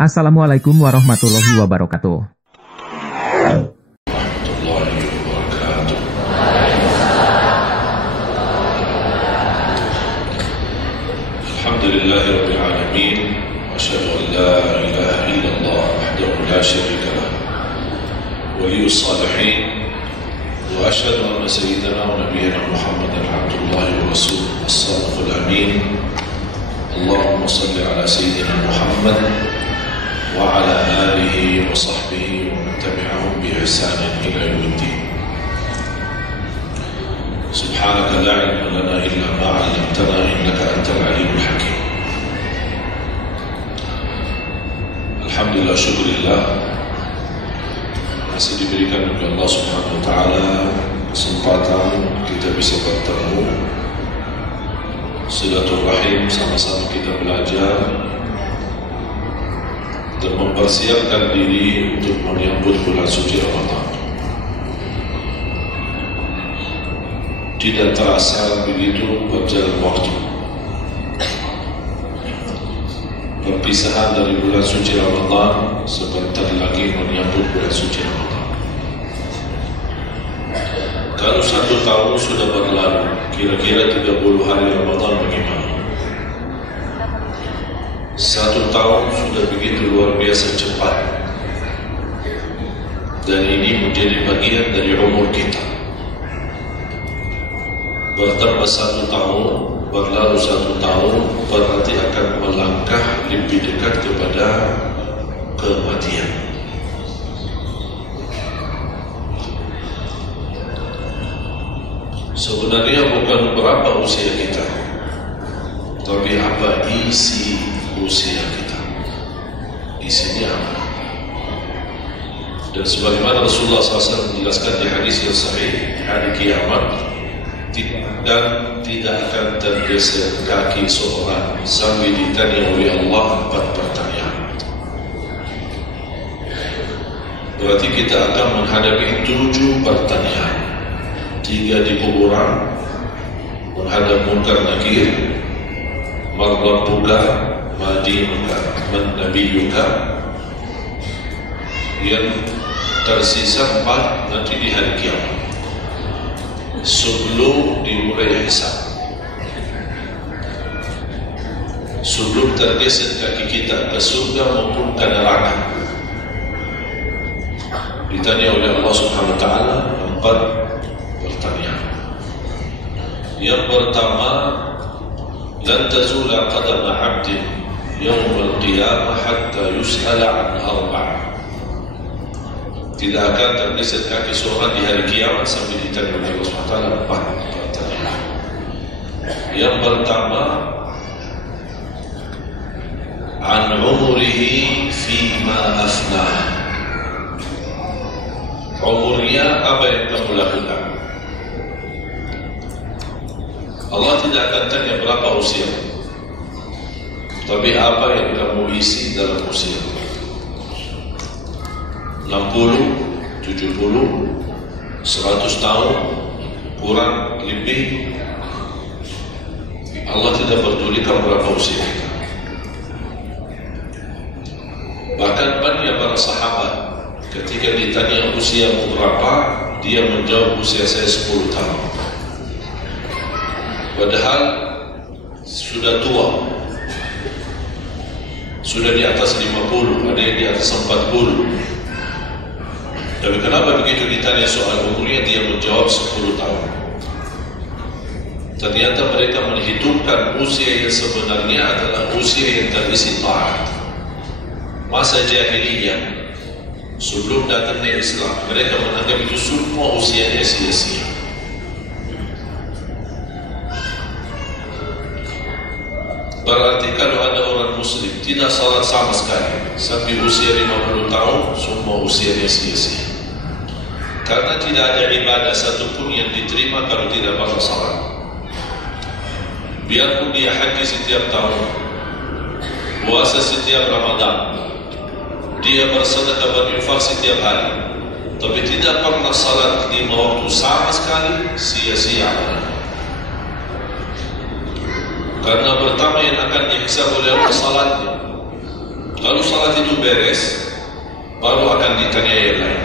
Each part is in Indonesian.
Assalamualaikum warahmatullahi wabarakatuh. Alhamdulillahi rabbil alamin, wa asyhadu an la ilaha illallah wahdahu la syarika lah, waliyus salihin, wa asyhadu anna sayyidana wa nabiyyana Muhammadan abdullahi wa rasuluh as-sadiqul amin. Allahumma salli ala sayyidina Muhammad wa ala alihi wa sahbihi wa man tabi'ahum bi ihsanin ila yaumiddin. Subhanaka la ilma lana illa ma 'allamtana innaka antal alimul hakim. Alhamdulillah, syukurillah, masih diberikan oleh Allah Subhanahu wa taala kesempatan kita bisa bertemu, silaturahim, sama-sama kita belajar dan mempersiapkan diri untuk menyambut bulan suci Ramadan. Tidak terasa begitu berjalan waktu. Perpisahan dari bulan suci Ramadan, sebentar lagi menyambut bulan suci Ramadan. Kalau 1 tahun sudah berlalu, kira-kira 30 hari Ramadan bagaimana? 1 tahun sudah begitu luar biasa cepat, dan ini menjadi bagian dari umur kita. Bertambah 1 tahun, berlalu 1 tahun, berarti akan melangkah lebih dekat kepada kematian. Sebenarnya bukan berapa usia kita, tapi apa isi usia kita. Isinya apa? Dan sebagaimana Rasulullah SAW menjelaskan di hadis yang sahih, hari kiamat dan tidak akan tergeser kaki seorang sampai ditanya oleh Allah 4 pertanyaan. Berarti kita akan menghadapi 7 pertanyaan. 3 di kuburan, menghadap munkar nakir, man rabbuka, ma dinuka, man nabiyuka. Yang tersisa 4 nanti di hari kiamat, sebelum dimulai hisab, sebelum tergeser kaki kita ke surga maupun ke neraka. Ditanya oleh Allah Subhanahu wa taala 4 pertanyaan. Yang pertama, lan tazula qadama 'abdin yawm al-qiyamah hatta yus'ala 'an 4. Tidak akan tergeser kaki seorang di hari kiamat sampai ditanya oleh Allah SWT 4 pertanyaan. Yang pertama, an umurihi fima afnah. Umurnya apa yang kamu lakukan? Allah tidak akan tanya berapa usia, tapi apa yang kamu isi dalam usia. 60, 70, 100 tahun, kurang, lebih, Allah tidak pedulikan berapa usia kita. Bahkan banyak para sahabat ketika ditanya usiamu berapa, dia menjawab usia saya 10 tahun. Padahal sudah tua, sudah di atas 50, ada yang di atas 40. Tapi kenapa begitu ditanya soal umurnya dia menjawab 10 tahun? Ternyata mereka menghitungkan usia yang sebenarnya adalah usia yang terisi taat. Masa jahiliyah, sebelum datangnya Islam, mereka menganggap itu semua usianya sia-sia. Berarti kalau ada orang muslim tidak salat sama sekali sampai usia 50 tahun, semua usianya sia-sia. Karena tidak ada ibadah satupun yang diterima kalau tidak pernah salat. Biarpun dia haji setiap tahun, puasa setiap Ramadan, dia bersedekah berinfak setiap hari, tapi tidak pernah salat 5 waktu sama sekali, sia-sia. Karena pertama yang akan dihisab oleh Allah salatnya. Kalau salat itu beres, baru akan ditanya yang lain.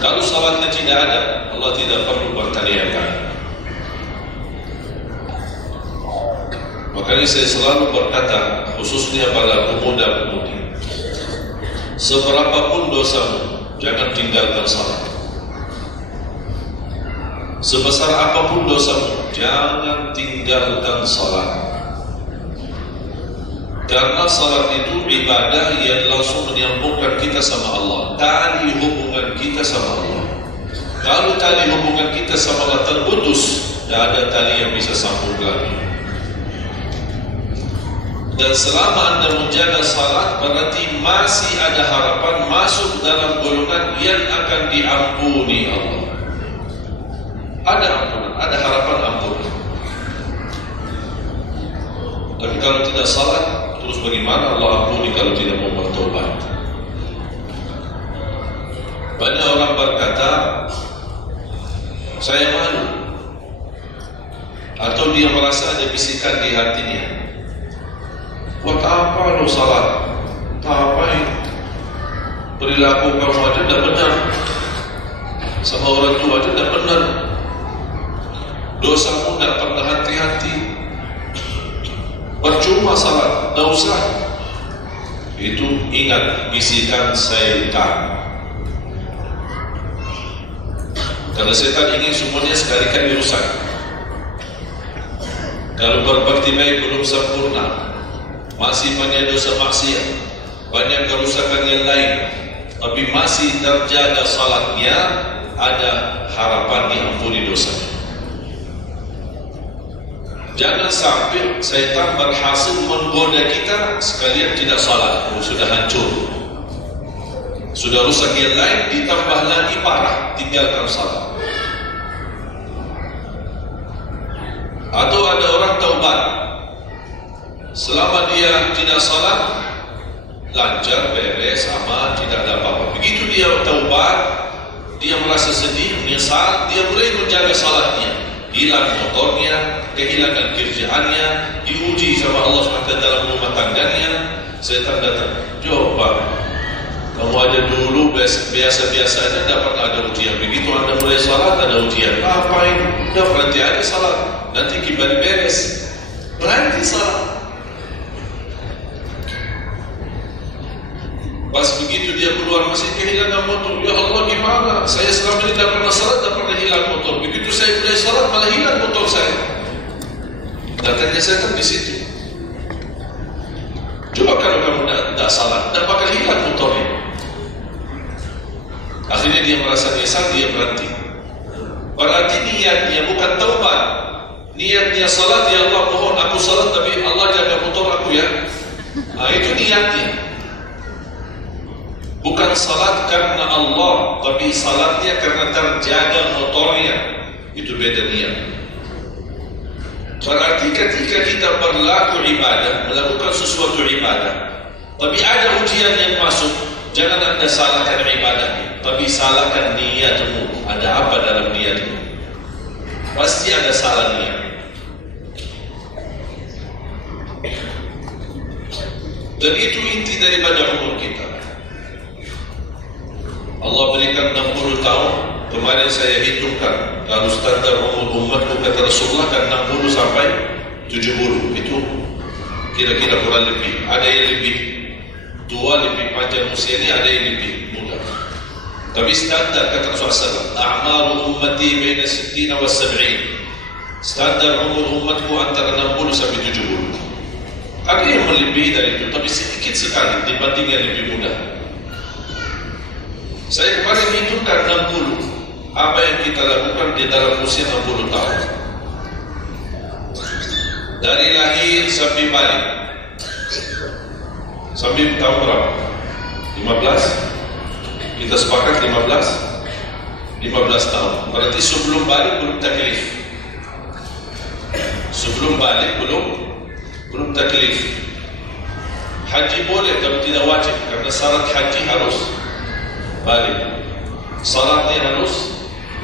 Kalau salatnya tidak ada, Allah tidak perlu bertanya-tanya. Makanya saya selalu berkata, khususnya pada pemuda-pemudi, seberapapun dosamu, jangan tinggalkan salat. Sebesar apapun dosamu, jangan tinggalkan salat. Karena salat itu ibadah yang langsung menyambungkan kita sama Allah, tali hubungan kita sama Allah. Kalau tali hubungan kita sama Allah terputus, tidak ada tali yang bisa sambung lagi. Dan selama Anda menjaga salat, berarti masih ada harapan masuk dalam golongan yang akan diampuni Allah. Ada ampunan, ada harapan ampunan. Tapi kalau tidak salat, terus bagaimana Allah ampuni kalau tidak mau bertobat? Banyak orang berkata, saya malu. Atau dia merasa ada bisikan di hatinya, buat apa lo salat? Tak apa ini, perilaku kamu aja tidak benar, sama orang tua aja tidak benar, dosamu tidak pernah hati-hati, percuma salat, tidak usah. Itu ingat bisikan syaitan. Karena syaitan ingin semuanya sekali-kali rusak. Kalau berbakti baik belum sempurna, masih banyak dosa maksiat, banyak kerusakan yang lain, tapi masih terjaga salatnya, ada harapan diampuni dosanya. Jangan sampai syaitan berhasil menggoda kita sekalian tidak salat, sudah hancur, sudah rusak yang lain, ditambah lagi parah, tinggalkan salat. Atau ada orang taubat, selama dia tidak salat, lancar, beres, aman, tidak ada apa-apa. Begitu dia taubat, dia merasa sedih, menyesal, dia mulai menjaga salatnya. Hilang motornya, kehilangan kerjaannya, diuji sama Allah SWT dalam rumah tangganya. Setan datang, coba kamu aja dulu biasa-biasanya tidak pernah ada ujian. Begitu Anda mulai salat, ada ujian. Apa ini? Udah berhenti aja salat, nanti kembali beres. Berhenti salat. Pas begitu dia keluar masih kehilangan motor. Ya Allah, gimana? Saya selama ini tidak pernah salat, tidak pernah hilang motor. Begitu saya mulai salat, malah hilang motor saya. Datangnya setan di situ. Coba kalau kamu tidak salat, tidak bakal hilang motornya. Akhirnya dia merasa nyesal, dia berhenti. Berarti niatnya bukan taubat. Niatnya salat, ya Allah mohon aku salat, tapi Allah jaga motor aku ya. Nah, itu niatnya. Bukan salat karena Allah, tapi salatnya karena terjaga motornya. Itu beda niat. Berarti ketika kita berlaku ibadah, melakukan sesuatu ibadah, tapi ada ujian yang masuk, jangan Anda salahkan ibadahnya, tapi salahkan niatmu. Ada apa dalam niatmu? Pasti ada salah niat. Dan itu inti daripada umur kita. Allah berikan 60 tahun. Kemarin saya hitungkan, kalau standar umur umatku kata Rasulullah kan 60 sampai 70. Itu kira-kira kurang lebih. Ada yang lebih tua, lebih panjang usianya, ada yang lebih muda. Tapi standar kata Rasulullah, a'maru ummati baina 60 wa 70. Standar umur umatku antara 60 sampai 70. Ada yang melebihi dari itu, tapi sedikit sekali dibanding yang lebih muda. Saya kemarin hitungkan 60. Apa yang kita lakukan di dalam usia 60 tahun? Dari lahir sampai balik. Sampai tahun berapa? 15? Kita sepakat 15? 15 tahun. Berarti sebelum balik belum taklif. Sebelum balik belum taklif. Haji boleh tapi tidak wajib, karena syarat haji harus balik. Salatnya harus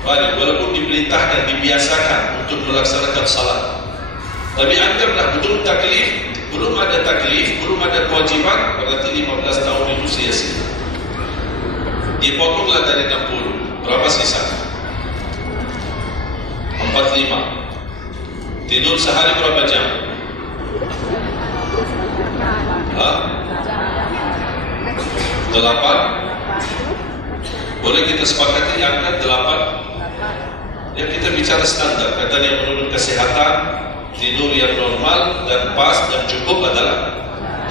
balik, walaupun diperintahkan, dibiasakan untuk melaksanakan salat. Tapi anggaplah betul taklif, belum ada taklif, belum ada kewajiban, berarti 15 tahun itu sia-sia. Dipotonglah dari 60, berapa sisa? 45. Tidur sehari berapa jam? Hah? 8? Boleh kita sepakati angka 8? Ya, kita bicara standar. Katanya menurut kesehatan, tidur yang normal dan pas dan cukup adalah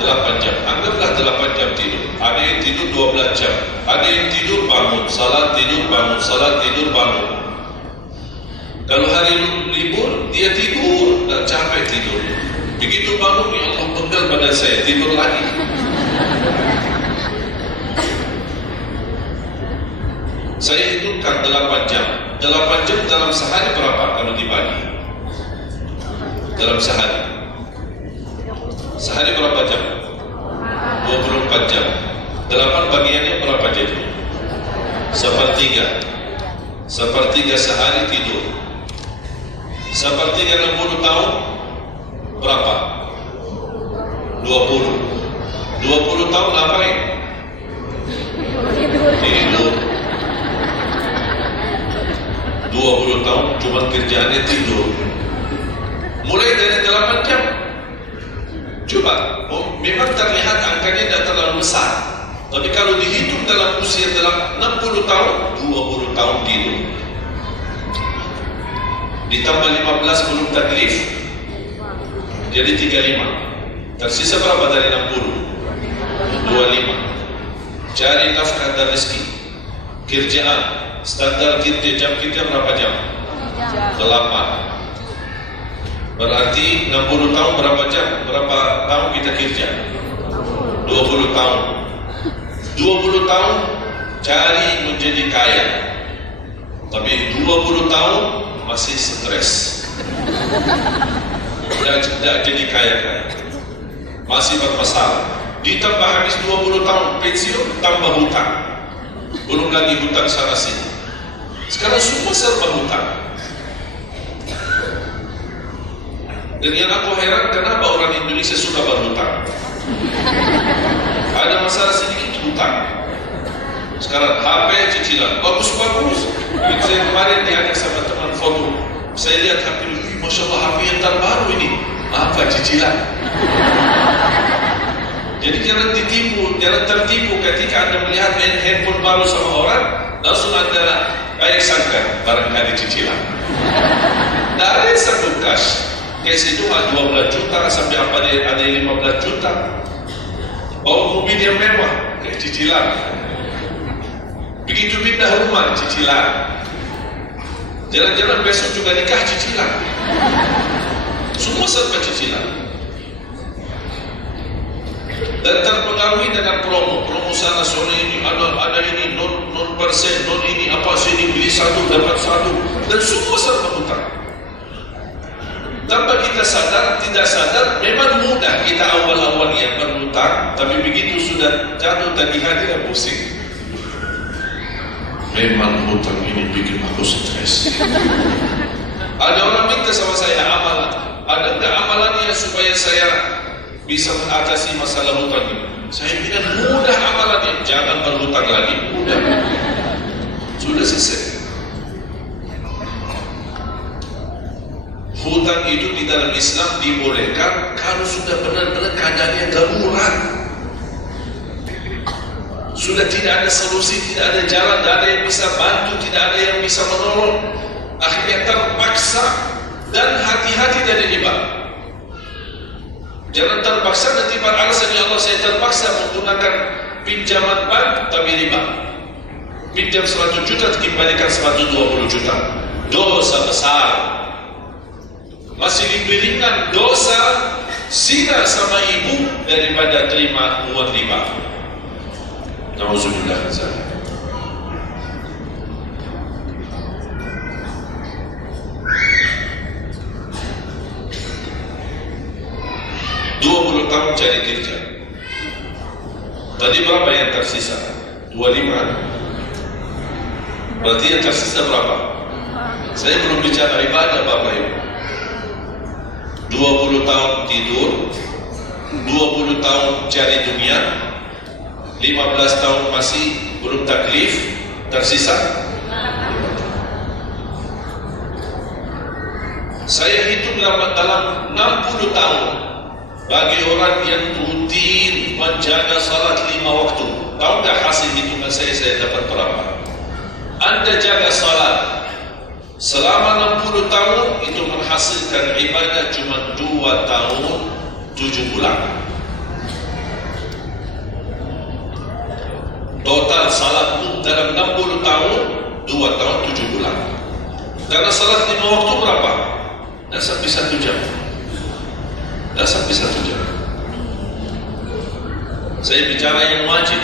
8 jam. Anggaplah 8 jam tidur. Ada yang tidur 12 jam. Ada yang tidur bangun, salat tidur bangun, salat tidur bangun. Kalau hari libur, dia tidur dan capek tidur. Begitu bangun, ya Allah, pegal badan saya, tidur lagi. Saya hitungkan 8 jam. 8 jam dalam sehari berapa kalau dibagi? Dalam sehari. Sehari berapa jam? 24 jam. 8 bagiannya berapa jadi? Sepertiga. Sepertiga sehari tidur. Sepertiga 60 tahun berapa? 20. 20 tahun ngapain? Tidur. 20 tahun cuma kerjaannya tidur. Mulai dari 8 jam. Coba, memang terlihat angkanya tidak terlalu besar. Tapi kalau dihitung dalam usia dalam 60 tahun, 20 tahun tidur. Ditambah 15 belum taklif, jadi 35. Tersisa berapa dari 60? 25. Cari nafkah dan rezeki. Kerjaan, standar kerja, jam kerja berapa jam? 8. Berarti 60 tahun berapa jam? Berapa tahun kita kerja? 20 tahun. 20 tahun cari menjadi kaya. Tapi 20 tahun masih stres. Tidak jadi kaya. Masih bermasalah. Ditambah habis 20 tahun pensiun, tambah hutang. Belum lagi hutang sana sini. Sekarang semua serba hutang. Dan yang aku heran, kenapa orang Indonesia suka berhutang? Ada masalah sedikit hutang. Sekarang HP cicilan, bagus-bagus. Saya kemarin diajak sama teman foto. Saya lihat HP ini, Masya Allah HP yang terbaru ini. Apa cicilan? Jadi jangan ditipu, jangan tertipu ketika Anda melihat handphone baru sama orang, langsung Anda baik sangka barangkali cicilan. Dari satu cash. Kes itu 12 juta sampai apa ada 15 juta. Bawa mobil yang mewah, cicilan. Begitu pindah rumah, cicilan. Jalan-jalan besok juga nikah, cicilan. Semua serba cicilan. Dan terpengaruhi dengan promo sana sore ini ada ini 0% non ini apa sini beli satu dapat satu, dan semua serba hutang. Tanpa kita sadar, tidak sadar, memang mudah kita awal-awal yang berhutang, tapi begitu sudah jatuh tagihan dia pusing. Memang hutang ini bikin aku stres. Ada orang minta sama saya amalan. Ada enggak amalannya supaya saya bisa mengatasi masalah hutang ini? Saya bilang mudah amalannya, jangan berhutang lagi. Mudah. Sudah selesai. Hutang itu di dalam Islam dibolehkan kalau sudah benar-benar keadaannya darurat. Sudah tidak ada solusi, tidak ada jalan, tidak ada yang bisa bantu, tidak ada yang bisa menolong. Akhirnya terpaksa, dan hati-hati dari riba. Jangan terpaksa nanti beralasan, ya Allah saya terpaksa menggunakan pinjaman bank tapi riba. Pinjam 100 juta dikembalikan 120 juta. Dosa besar. Masih lebih ringan dosa zina sama ibu daripada terima uang riba. Nauzubillah min dzalik. Tahun cari kerja. Tadi berapa yang tersisa? 25. Berarti yang tersisa berapa? Saya belum bicara ibadah Bapak Ibu. 20 tahun tidur, 20 tahun cari dunia, 15 tahun masih belum taklif, tersisa. Saya hitung dalam 60 tahun bagi orang yang rutin menjaga salat 5 waktu. Tahu tak hasil hitungan saya dapat berapa? Anda jaga salat selama 60 tahun itu menghasilkan ibadah cuma 2 tahun 7 bulan. Total salat dalam 60 tahun 2 tahun 7 bulan. Karena salat 5 waktu berapa? Dah sampai 1 jam. Dah sampai 1 jam. Saya bicara yang wajib.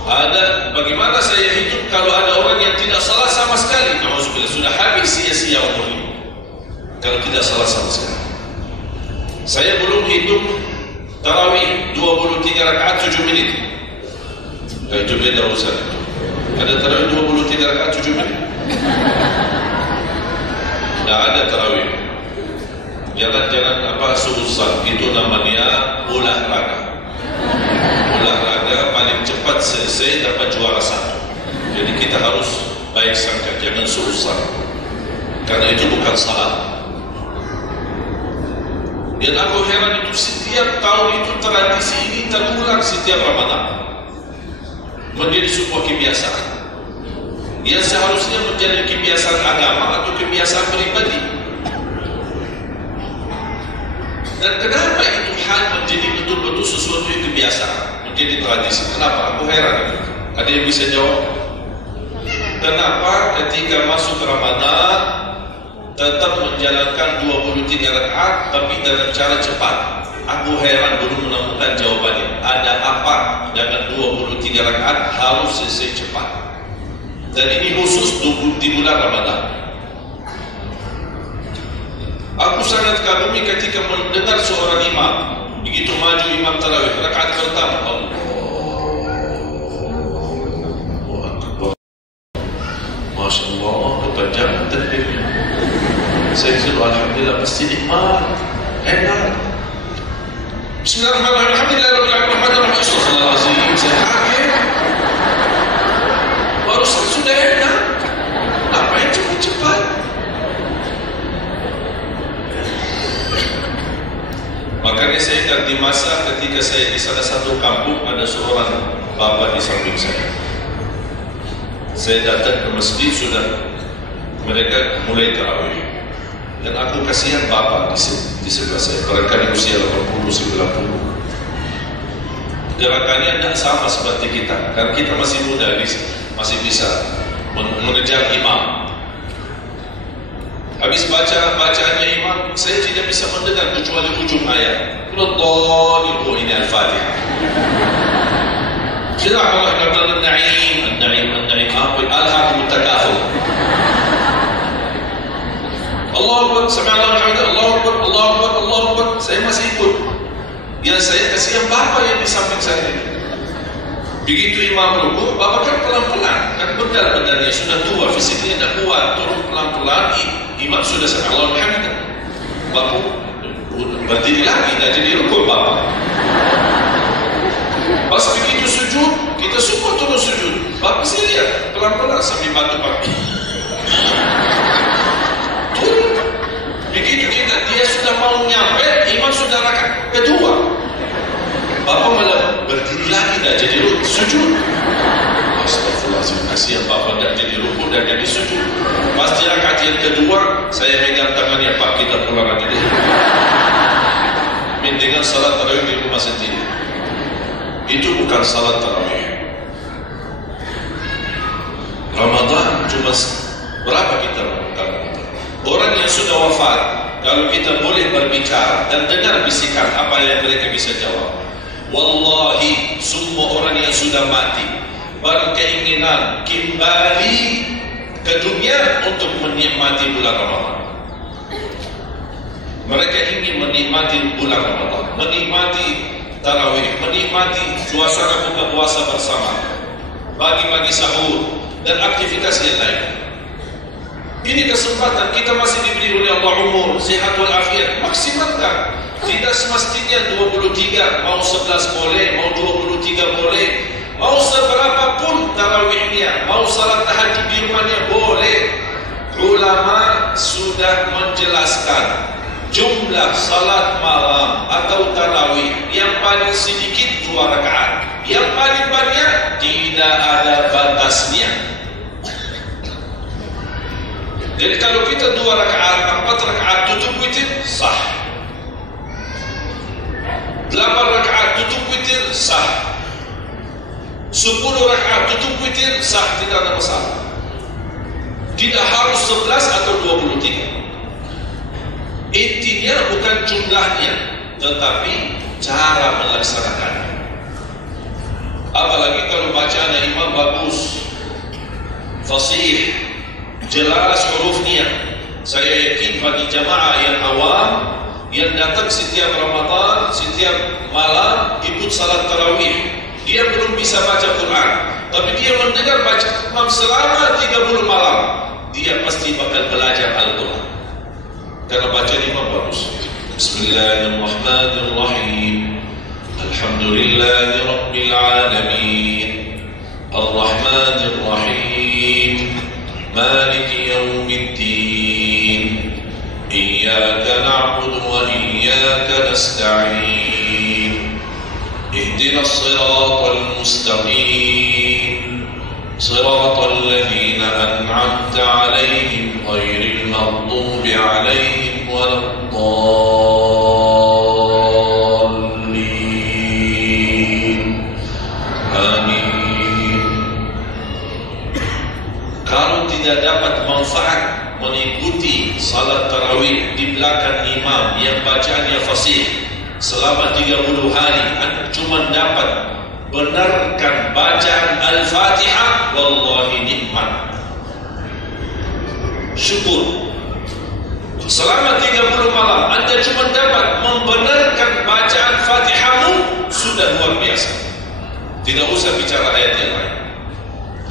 Ada bagaimana saya hidup kalau ada orang yang tidak salat sama sekali? Nauzubillah, sudah habis sia-sia umur ini. Kalau tidak salat sama sekali. Saya belum hidup tarawih 23 rakaat 7 menit. Itu beda urusan itu. Ada tarawih 23 rakaat 7 menit. Tidak ada tarawih. Jalan-jalan apa susah, itu namanya olahraga. Olahraga paling cepat selesai dapat juara 1. Jadi kita harus baik sangka, jangan susah. Karena itu bukan salah. Dan aku heran itu setiap tahun itu tradisi ini terulang setiap Ramadan. Menjadi sebuah kebiasaan. Yang seharusnya menjadi kebiasaan agama atau kebiasaan pribadi. Dan kenapa itu hal menjadi betul-betul sesuatu yang kebiasaan, menjadi tradisi? Kenapa? Aku heran. Ada yang bisa jawab? Kenapa ketika masuk Ramadan tetap menjalankan 23 rakaat tapi dengan cara cepat? Aku heran belum menemukan jawabannya. Ada apa dengan 23 rakaat harus selesai cepat? Dan ini khusus di bulan Ramadan. Aku sangat kagumi ketika mendengar seorang imam begitu maju imam tarawih rakaat pertama, Allahu Akbar, Masya Allah, kepanjangan takbirnya. Saya suruh alhamdulillah, pasti nikmat, enak. Bismillahirrahmanirrahim, alhamdulillahirrahmanirrahim, astagfirullahaladzim. Saya kaget, baru sudah enak, apa yang cepat-cepat? Makanya saya ingat di masa ketika saya di salah satu kampung ada seorang bapa di samping saya. Saya datang ke masjid, sudah mereka mulai tarawih. Dan aku kasihan bapa di sebelah saya. Barangkali usia 80-90. Gerakannya tidak sama seperti kita. Karena kita masih muda, masih bisa mengejar imam. Habis bacaannya imam, saya tidak bisa mendengar kecuali ujung ayat. Ini Al-Fatihah. Sudah Allah kata An-Na'im, Alhaakumut Takatsur. Allahu Akbar, Sami'allahu liman hamidah, Allahu Akbar, Allahu Akbar, Allahu Akbar. Saya masih ikut. Yang saya kasihan bapa yang di samping saya. Begitu imam rukuk, bapa kan pelan-pelan, kan benar-benarnya sudah tua, fisiknya tidak kuat, turun pelan-pelan. Imam sudah Sami'allahu liman hamidah. Bapak berdiri lagi, dah jadi rukuk bapa. Pas begitu sujud, kita semua turun sujud. Bapak saya lihat pelan-pelan sambil bantu-bantu. Turun. Begitu dia sudah mau nyampe, imam sudah rakaat kedua. Bapak malah berdiri lagi, dah jadi sujud. Astagfirullahaladzim, kasihan bapak dah jadi rukuk dan jadi sujud. Pas di rakaat yang kedua, saya megang tangannya, Pak, kita pulang aja deh. Dengan salat tarawih di rumah sendiri. Itu bukan salat tarawih. Ramadan cuma berapa kita lakukan? Orang yang sudah wafat, kalau kita boleh berbicara dan dengar bisikan apa yang mereka bisa jawab. Wallahi, semua orang yang sudah mati berkeinginan kembali ke dunia untuk menikmati bulan Ramadan. Mereka ingin menikmati bulan Ramadan, menikmati tarawih, menikmati suasana buka puasa bersama, bagi-bagi sahur dan aktivitas yang lain. Ini kesempatan kita masih diberi oleh Allah umur, sehat walafiat, maksimalkan. Tidak semestinya 23, mau 11 boleh, mau 23 boleh, mau seberapapun tarawihnya, mau salat tahajud di rumahnya boleh. Ulama sudah menjelaskan jumlah salat malam atau tarawih yang paling sedikit 2 rakaat, yang paling banyak tidak ada batasnya. Jadi kalau kita 2 rakaat, 4 rakaat tutup witir, sah. 8 rakaat tutup witir, sah. 10 rakaat tutup witir, sah, tidak ada masalah. Tidak harus 11 atau 23. Intinya bukan jumlahnya, tetapi cara melaksanakannya. Apalagi kalau bacaan imam bagus, fasih, jelas hurufnya. Saya yakin bagi jamaah yang awam yang datang setiap Ramadan, setiap malam ikut salat tarawih, dia belum bisa baca Quran, tapi dia mendengar baca imam selama 30 malam, dia pasti bakal belajar Al-Quran karena baca imam bagus. Bismillahirrahmanirrahim. Alhamdulillahi Rabbil Alamin, Ar-Rahmanirrahim, Maliki Yawmiddin, Iyyaka na'budu wa iyyaka nasta'in, Ihdinas siratal mustaqim, siratal ladzina an'amta 'alaihim ghairil maghdubi 'alaihim waladdallin. Amin. Kalau tidak dapat manfaat mengikuti salat tarawih di belakang imam yang bacaannya fasih selama 30 hari, anda cuma dapat benarkan bacaan Al-Fatihah, wallahi nikmat. Syukur. Selama 30 malam anda cuma dapat membenarkan bacaan Fatihahmu, sudah luar biasa. Tidak usah bicara ayat yang lain,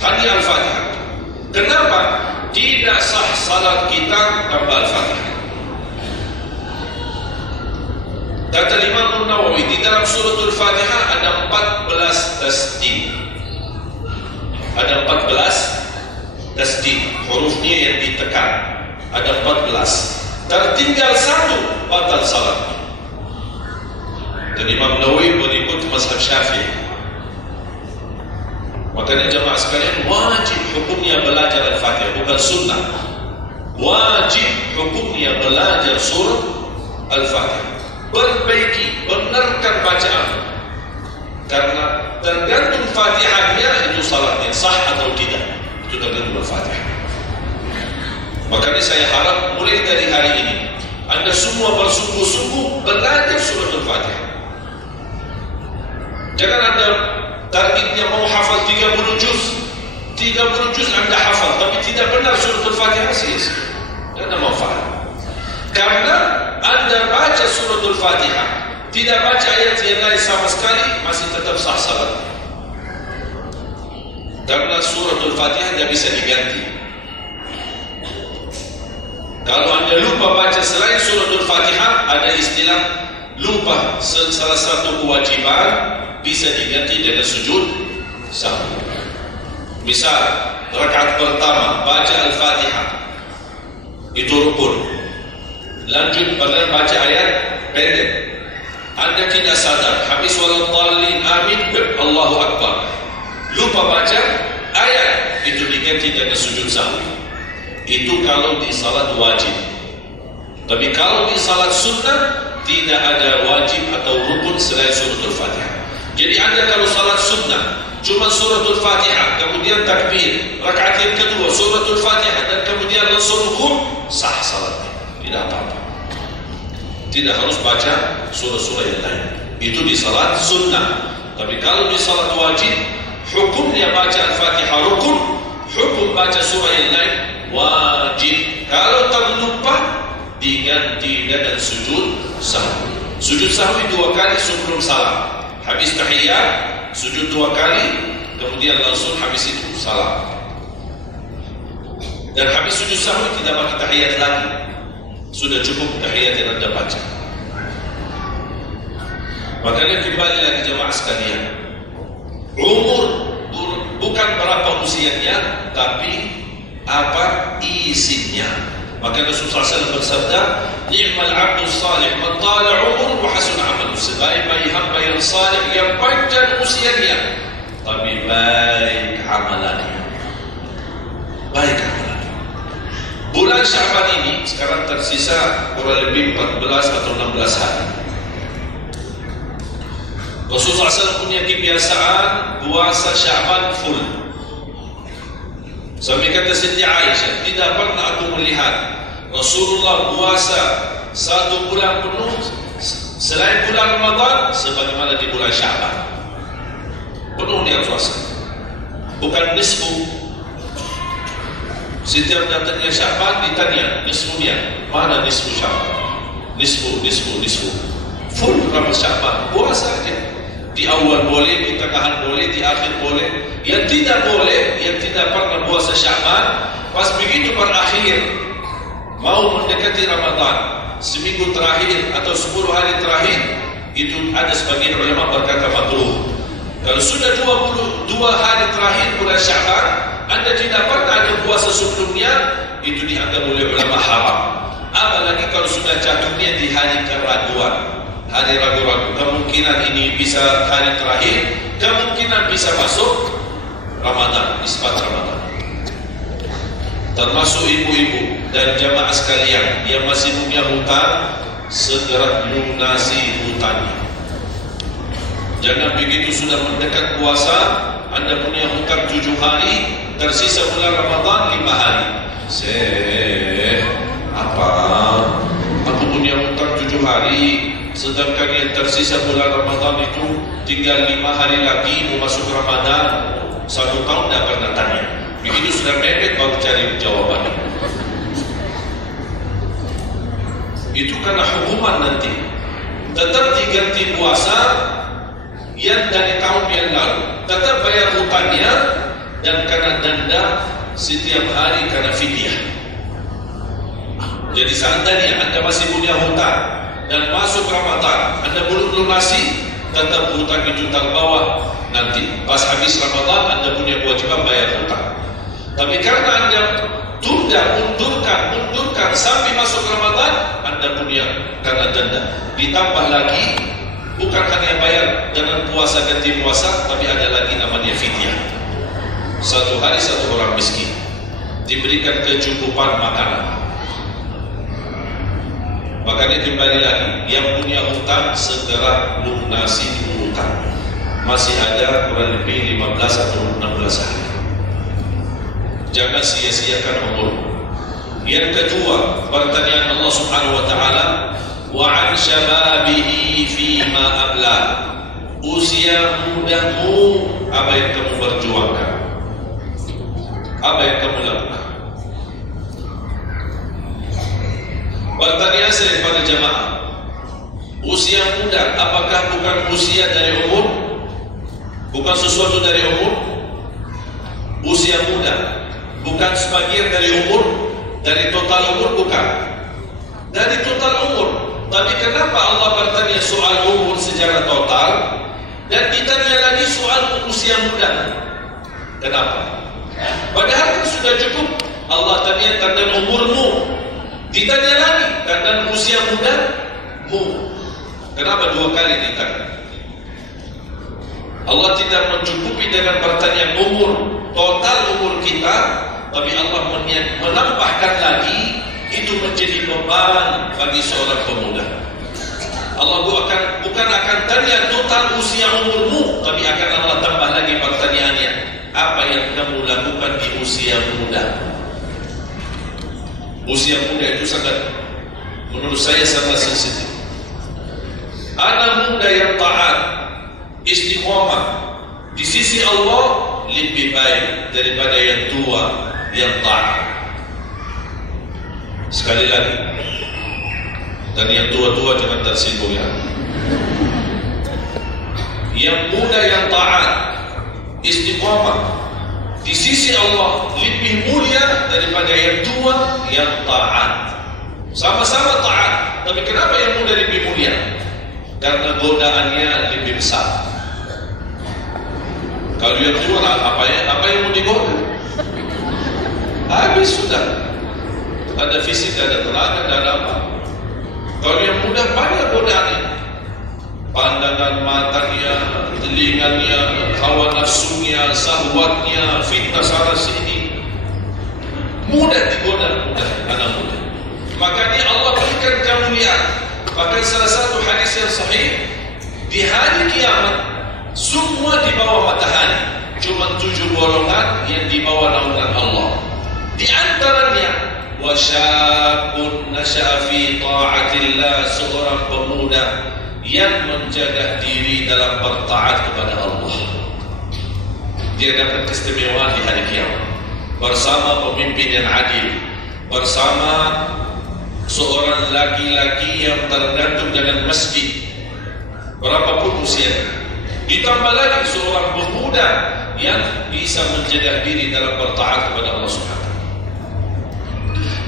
hanya Al-Fatihah. Kenapa? Tidak sah salat kita tanpa Al-Fatihah. Kata Imam Nawawi, di dalam suratul Fatihah ada 14 tasdid. Ada 14 tasdid, hurufnya yang ditekan. Ada 14. Tertinggal 1, batal salat. Dan Imam Nawawi mengikut mazhab Syafi'i. Makanya jemaah sekalian, wajib hukumnya belajar Al-Fatihah, bukan sunnah. Wajib hukumnya belajar surah Al-Fatihah. Perbaiki, benarkan bacaan, karena tergantung Fatihahnya itu salatnya sah atau tidak. Itu tergantung Al-Fatihah. Makanya saya harap mulai dari hari ini anda semua bersungguh-sungguh belajar surah Al-Fatihah. Jangan anda targetnya mau hafal 30 juz anda hafal, tapi tidak benar surah Al-Fatihah, sia-sia, tidak ada manfaat. Karena anda baca surah Al-Fatihah, tidak baca ayat yang lain sama sekali, masih tetap sah salat. Karena surah Al-Fatihah tidak bisa diganti. Kalau anda lupa baca selain surah Al-Fatihah, ada istilah lupa salah satu kewajiban, bisa diganti dengan sujud sahwi. Misal rakaat pertama baca Al-Fatihah, itu rukun. Lanjut pada baca ayat pendek, anda tidak sadar habis waladdallin amin, Allahu Akbar, lupa baca ayat, itu diganti dengan sujud sahwi. Itu kalau di salat wajib. Tapi kalau di salat sunnah tidak ada wajib atau rukun selain surah Al-Fatihah. Jadi anda kalau salat sunnah cuma surah Al-Fatihah, kemudian takbir, rakaat yang kedua surah Al-Fatihah, dan kemudian langsung rukuk, sah salatnya, tidak apa-apa. Tidak harus baca surah-surah yang lain. Itu di salat sunnah. Tapi kalau di salat wajib, hukumnya baca Al-Fatihah rukun, hukum baca surah yang lain wajib. Kalau terlupa, diganti dengan sujud sahwi. Sujud sahwi 2 kali sebelum salam. Habis tahiyat, sujud 2 kali, kemudian langsung habis itu salam. Dan habis sujud sahwi tidak pakai tahiyat lagi. Sudah cukup tahiyat yang anda baca. Makanya kembali lagi jemaah sekalian, umur bukan berapa usianya, tapi apa isinya. Maka Rasulullah SAW bersabda, "Ni'mal 'abdus salih man tala 'umruhu wa hasuna 'amaluhu." Sebaik-baik hamba yang salih yang panjang usianya, tapi baik amalannya. Baik amalannya. Bulan Syaban ini sekarang tersisa kurang lebih 14 atau 16 hari. Rasulullah SAW punya kebiasaan puasa Syaban full. Sampai kata Siti Aisyah, tidak pernah aku melihat Rasulullah puasa 1 bulan penuh selain bulan Ramadan sebagaimana di bulan Syaban. Penuh dia puasa, bukan nisfu. Setiap datangnya Syaban ditanya nisfunya, mana nisfu Syaban? Nisfu. Full Ramadan Syaban, puasa aja. Di awal boleh, di tengahan boleh, di akhir boleh. Yang tidak boleh, yang tidak pernah puasa Syaban, pas begitu berakhir, mau mendekati Ramadan, seminggu terakhir atau 10 hari terakhir, itu ada sebagian ulama berkata makruh. Kalau sudah 22 hari terakhir bulan Syaban, Anda tidak pernah ada puasa sebelumnya, itu dianggap oleh ulama haram. Apalagi kalau sudah jatuhnya di hari keraguan, hari ragu-ragu, kemungkinan ini bisa hari terakhir, kemungkinan bisa masuk Ramadan, isbat Ramadan. Termasuk ibu-ibu dan jamaah sekalian yang masih punya hutang, segera lunasi hutangnya. Jangan begitu sudah mendekat puasa, Anda punya hutang 7 hari, tersisa bulan Ramadan 5 hari. Aku punya hutang 7 hari, sedangkan yang tersisa bulan Ramadan itu tinggal 5 hari lagi mau masuk Ramadan. 1 tahun tidak pernah tanya. Begitu sudah mepet baru cari jawabannya. Itu karena hukuman nanti. Tetap diganti puasa yang dari tahun yang lalu, tetap bayar hutangnya, dan kena denda setiap hari karena fidyah. Jadi seandainya Anda masih punya hutang dan masuk Ramadan, Anda belum lunasi, tetap hutang itu terbawa. Nanti pas habis Ramadan Anda punya kewajiban bayar hutang. Tapi karena Anda mundurkan sampai masuk Ramadan, Anda punya karena denda. Ditambah lagi, bukan hanya bayar dengan puasa ganti puasa, tapi ada lagi namanya fidyah. 1 hari 1 orang miskin diberikan kecukupan makanan. Makanya kembali lagi, yang punya hutang segera lunasi hutang. Masih ada kurang lebih 15 atau 16 hari. Jangan sia-siakan umur. Yang kedua, pertanyaan Allah Subhanahu wa taala, wa 'an syababihi fima abla. Usia mudamu, apa yang kamu perjuangkan? Apa yang kamu lakukan? Pertanyaan saya kepada jamaah, usia muda apakah bukan usia dari umur? Bukan sesuatu dari umur? Usia muda bukan sebagian dari umur, dari total umur? Bukan dari total umur. Tapi kenapa Allah bertanya soal umur secara total dan ditanya lagi soal usia muda? Kenapa? Padahal kan sudah cukup Allah tanya tentang umurmu, ditanya lagi tentang usia mudamu. Kenapa 2 kali ditanya? Allah tidak mencukupi dengan pertanyaan umur, total umur kita, tapi Allah menambahkan lagi, itu menjadi beban bagi seorang pemuda. Allah bukan akan tanya total usia umurmu, tapi akan Allah tambah lagi pertanyaannya, apa yang kamu lakukan di usia muda? Usia muda itu sangat, menurut saya sangat sensitif. Anak muda yang taat, istiqomah di sisi Allah lebih baik daripada yang tua yang taat. Sekali lagi, dan yang tua-tua jangan tersinggung ya. Yang muda yang taat, istiqomah di sisi Allah lebih mulia daripada yang tua yang taat. Sama-sama taat, tapi kenapa yang muda lebih mulia? karena godaannya lebih besar. Kalau yang tua apa yang mau digoda? Habis sudah. Ada fisik, ada tenaga, ada apa. Kalau yang muda banyak godaannya. Pandangan matanya, telinganya, hawa nafsunya, sahwatnya, fitnah sana sini. Mudah digoda, anak muda. Makanya Allah berikan kemuliaan. Bahkan salah satu hadis yang sahih, di hari kiamat semua di bawah matahari, cuma 7 golongan yang di bawah naungan Allah. Di antaranya wasyabun nasya'a fi ta'atillah, seorang pemuda yang menjaga diri dalam bertaat kepada Allah. Dia dapat keistimewaan di hari kiamat bersama pemimpin yang adil, bersama seorang laki-laki yang tergantung dengan masjid berapapun usianya. Ditambah lagi seorang pemuda yang bisa menjaga diri dalam bertaat kepada Allah Subhanahu.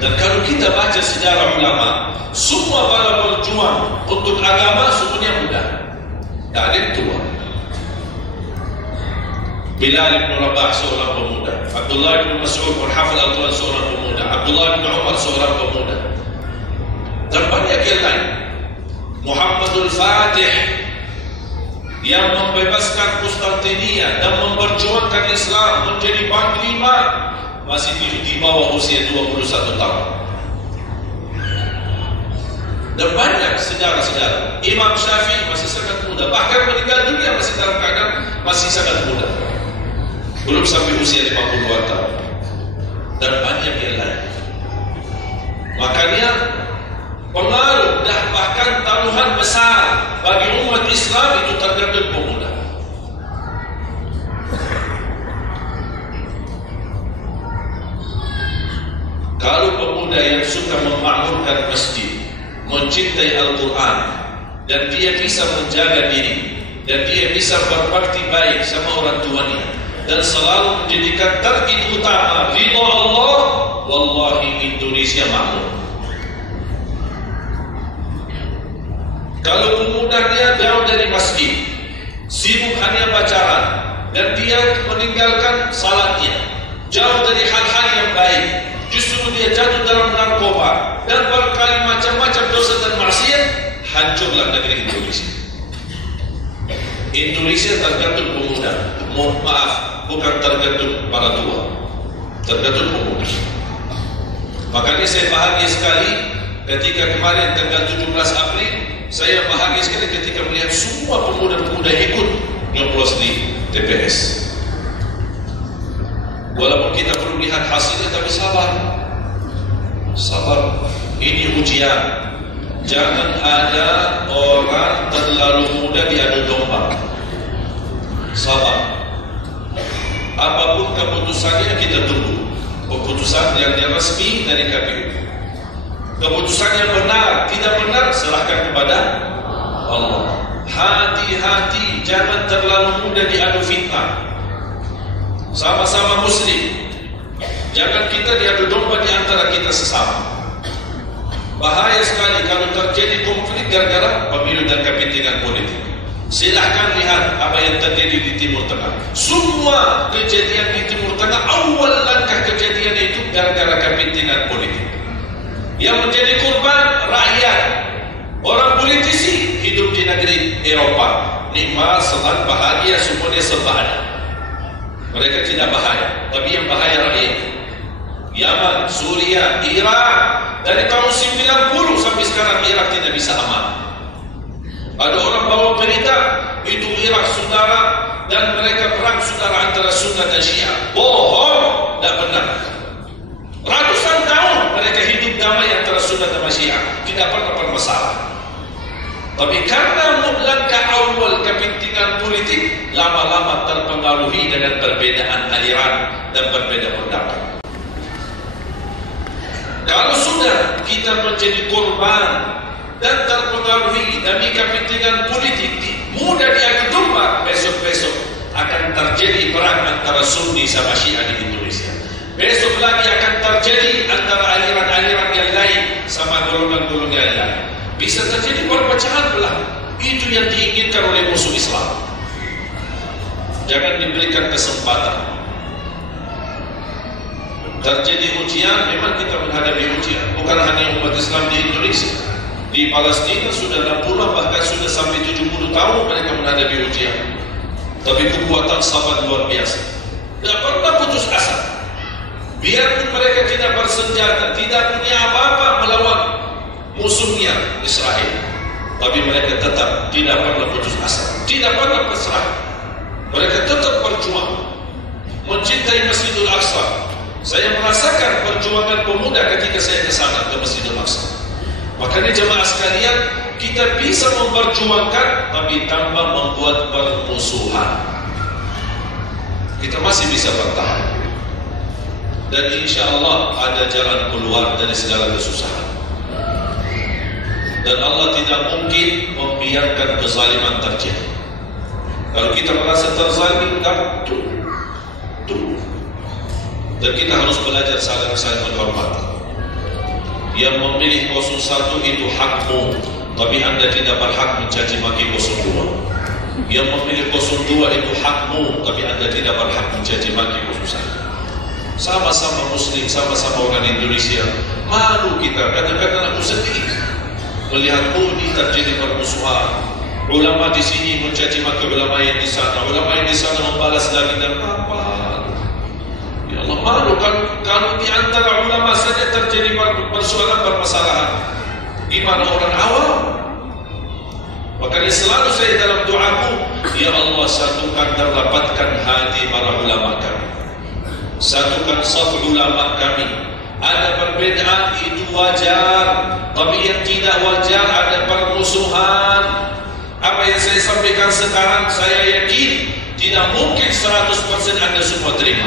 Dan kalau kita baca sejarah ulama, semua para berjuang untuk agama semuanya muda, tak ada yang tua. Bilal bin Rabah seorang pemuda, Abdullah bin Mas'ud bin Hafal al-Quran seorang pemuda, Abdullah bin Umar seorang pemuda, dan banyak yang lain. Muhammadul Fatih yang membebaskan Konstantinia dan memperjuangkan Islam menjadi panglima, masih di bawah usia 21 tahun. Dan banyak sejarah-sejarah. Imam Syafi'i masih sangat muda, bahkan meninggal dunia masih dalam keadaan masih sangat muda, belum sampai usia 52 tahun. Dan banyak yang lain. Makanya pengaruh dan bahkan taruhan besar bagi umat Islam itu tergantung pemuda. Kalau pemuda yang suka memakmurkan masjid, mencintai Al-Quran, dan dia bisa menjaga diri, dan dia bisa berbakti baik sama orang tuanya, dan selalu menjadikan target utama ridha Allah, wallahi Indonesia makmur. Kalau pemudanya jauh dari masjid, sibuk hanya pacaran, dan dia meninggalkan salatnya, jauh dari hal-hal yang baik, justru dia jatuh dalam narkoba dan berkali macam-macam dosa dan maksiat, hancurlah negeri Indonesia. Indonesia tergantung pemuda. Mohon maaf, bukan tergantung para tua, tergantung pemuda. Makanya saya bahagia sekali ketika kemarin tanggal 17 April, saya bahagia sekali ketika melihat semua pemuda-pemuda ikut nyoblos di TPS. Walaupun kita belum lihat hasilnya, tapi sabar. Sabar. Ini ujian. Jangan ada orang terlalu muda diadu domba. Sabar. Apapun keputusannya kita tunggu. Keputusan yang resmi dari KPU. Keputusan yang benar, tidak benar, serahkan kepada Allah. Hati-hati, jangan terlalu mudah diadu fitnah. Sama-sama muslim, jangan kita diadu domba di antara kita sesama. Bahaya sekali kalau terjadi konflik gara-gara pemilu dan kepentingan politik. Silahkan lihat apa yang terjadi di Timur Tengah. Semua kejadian di Timur Tengah, awal langkah kejadian itu gara-gara kepentingan politik. Yang menjadi korban rakyat. Orang politisi hidup di negeri Eropa, nikmat, senang, bahagia, semuanya serba ada. Mereka tidak bahaya, tapi yang bahaya rakyat. Yaman, Suria, Irak, dari tahun 90 sampai sekarang Irak tidak bisa aman. Ada orang bawa berita itu Irak saudara dan mereka perang saudara antara Sunni dan Syiah. Bohong, tidak benar. Ratusan tahun mereka hidup damai antara Sunni dan Syiah, tidak pernah bermasalah. Tapi karena langkah awal kepentingan politik, lama-lama terpengaruhi dengan perbedaan aliran dan berbeda pendapat. Kalau sudah kita menjadi korban dan terpengaruhi demi kepentingan politik, mudah diadu domba, besok-besok akan terjadi perang antara Sunni sama Syiah di Indonesia. Besok lagi akan terjadi antara aliran-aliran yang lain sama golongan-golongan yang lain. Bisa terjadi perpecahan belah. Itu yang diinginkan oleh musuh Islam. Jangan diberikan kesempatan. Terjadi ujian, memang kita menghadapi ujian. Bukan hanya umat Islam di Indonesia, di Palestina sudah 60 bahkan sudah sampai 70 tahun mereka menghadapi ujian. Tapi kekuatan sahabat luar biasa. Tidak pernah putus asa. Biarpun mereka tidak bersenjata, tidak punya apa-apa melawan musuhnya Israel, tapi mereka tetap tidak pernah putus asa, tidak pernah berserah. Mereka tetap berjuang, mencintai Masjidil Aqsa. Saya merasakan perjuangan pemuda ketika saya ke sana ke Masjidil Aqsa. Makanya jemaah sekalian, kita bisa memperjuangkan tapi tanpa membuat permusuhan. Kita masih bisa bertahan. Dan insya Allah ada jalan keluar dari segala kesusahan. Dan Allah tidak mungkin membiarkan kezaliman terjadi. Kalau kita merasa terzalim, dan kita harus belajar saling menghormati. Yang memilih 01 itu hakmu, tapi Anda tidak berhak mencaci maki 02. Yang memilih 02 itu hakmu, tapi Anda tidak berhak mencaci maki 01. Sama-sama Muslim, sama-sama orang Indonesia. Malu kita, kadang-kadang aku sedih melihat ini terjadi permusuhan. Ulama di sini mencaci maki ulama yang di sana, ulama yang di sana membalas lagi dan apa? Ya Allah, malu kalau di antara ulama saja terjadi persoalan permasalahan. Gimana orang awam? Makanya selalu saya dalam doaku, ya Allah satukan dan rapatkan hati para ulama kami. Satukan saf ulama kami. Ada perbedaan itu wajar, tapi yang tidak wajar ada permusuhan. Apa yang saya sampaikan sekarang saya yakin tidak mungkin 100% Anda semua terima.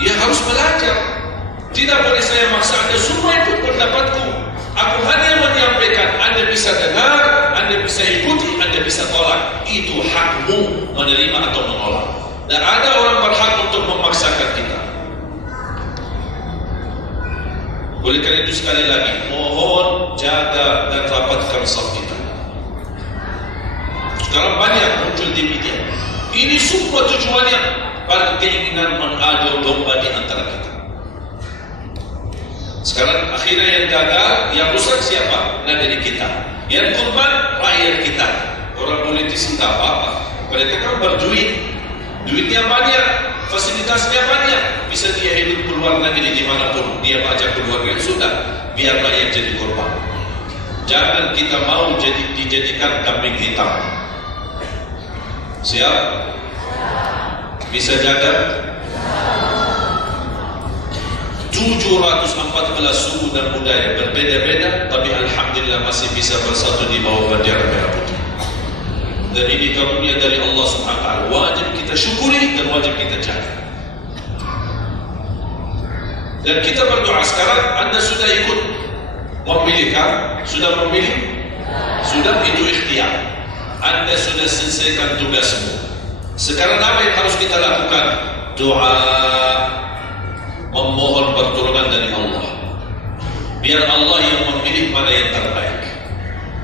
Ya harus belajar. Tidak boleh saya maksa Anda semua ikut pendapatku. Aku hanya menyampaikan, Anda bisa dengar, Anda bisa ikuti, Anda bisa tolak. Itu hakmu menerima atau menolak. Dan ada orang berhak untuk memaksakan kita. Oleh karena itu sekali lagi, mohon jaga dan rapatkan saf kita. Sekarang banyak muncul di media. Ini semua tujuannya pada keinginan mengadu domba di antara kita. Sekarang akhirnya yang gagal, yang rusak siapa? Nah dari kita. Yang korban rakyat kita. Orang politisi tak apa-apa. Mereka kan berduit. Duitnya banyak, fasilitasnya banyak, bisa dia hidup keluar negeri dimanapun, dia pajak keluarga, sudah, biarlah yang jadi korban. Jangan kita mau dijadikan kambing hitam. Siap? Bisa jaga? 714 suku dan budaya berbeda-beda, tapi alhamdulillah masih bisa bersatu di bawah bendera merah putih. Dan ini karunia dari Allah Subhanahu wa taala. Wajib kita syukuri dan wajib kita jaga. Dan kita berdoa sekarang, Anda sudah ikut memilih kan? Sudah memilih? Sudah, itu ikhtiar. Anda sudah selesaikan tugasmu. Sekarang apa yang harus kita lakukan? Doa, memohon pertolongan dari Allah. Biar Allah yang memilih mana yang terbaik.